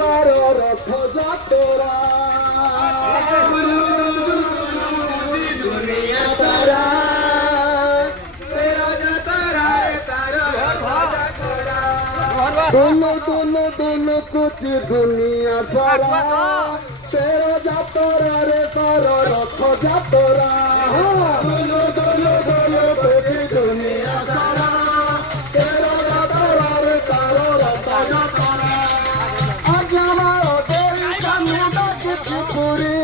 तारो रथ जातरा दुनिया तारा दोनों दोनों दोनों कुछ दुनिया सारा तेरा जातरा रे तारो रथ जातरा दोनों दोनों दोनों कुछ दुनिया सारा तेरा जातरा रे तारो रथ जातरा आज हमारा देवी कानू डाकित पूरी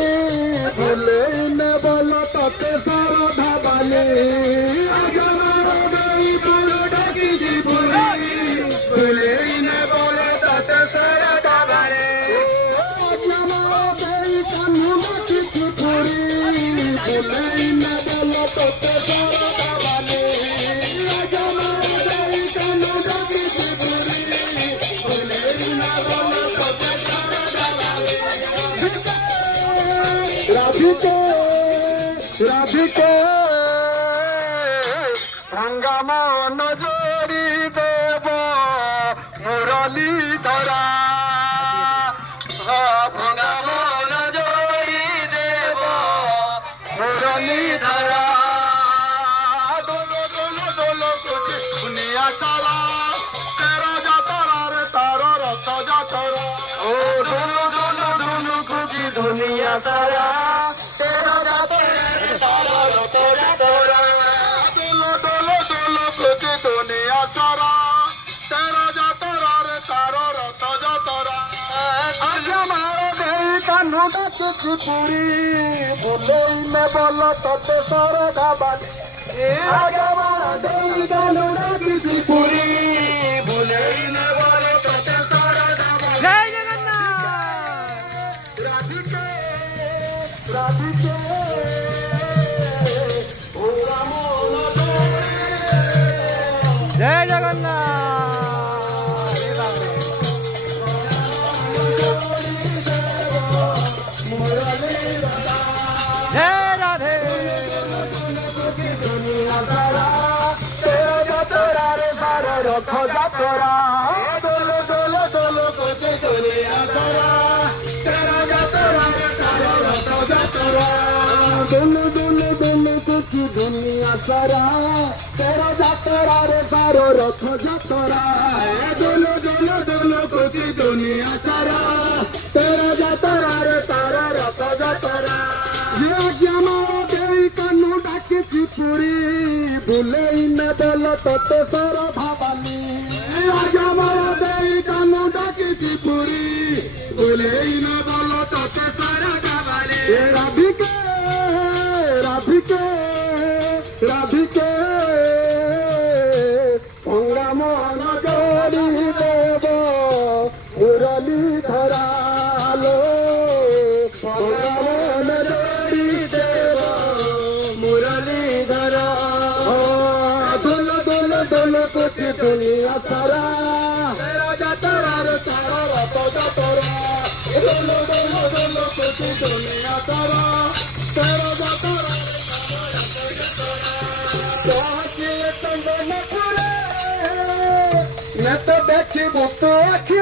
भूले न बोलो तते सारो धाबाले आज हमारा देवी कानू डाकित पूरी भूले न बोलो तते सारो धाबाले आज हमारा देवी कानू डाकित पूरी भूले न बोलो तते सारो धाबाले आज हमारा देवी कानू डाकित पूरी भूले न बोलो तते सारो धाबाले राधिके राधिके भांगा मन जोड़ी देव मुरली धरा भांगा मन जोड़ी देव मुरली धरा दोलो दोलो दोलो दुनिया सारा तेरा जातरा रे तारो रथ जातरा ओ दोलो दोलो दोलो कुछ दुनिया सारा तेरा जातरा रे तारो रथ जातरा दोलो दोलो दोलो कुछ दुनिया सारा तेरा जातरा रे तारो रथ जातरा आज हमारा देवी कानू डाकित पूरी भूले में बोलो तते सारो धाबाले आज हमारा देवी कानू डाकित पूरी भूले में बोलो तते सारो धाबाले जय जगन्नाथ राधिके राधिके ओ रामो जय जगन्नाथ जय राधे दुनिया सारा तेरा जातरा रे सारो रथ जातरा दोलो दोलो दोलो कुछ दुनिया सारा तेरा जातरा रे सारो रथ जातरा दोलो दोलो दोलो कुछ दुनिया सारा तेरा जातरा रे सारो रथ जातरा दोलो दोलो दोलो कुछ दुनिया सारा तेरा जातरा रे तारो रथ जातरा हमारा देवी कानू डाकित पूरी भूले न बोलो तते सारो धाबाले आज हमारा देवी कानू डाकित पूरी भूले न बोलो तते सारो धाबाले राधिके राधिके राधिके भंगा मन जोड़ी देव मुरली धरा लो भंगा मन जोड़ी देव मुरली धरा दोलो दोलो दोलो कुछ दुनिया सारा तेरा जातरा रे तारो रथ जातरा दोलो दोलो दोलो कुछ दुनिया सारा तेरा जातरा मैं तो देखी तो आखि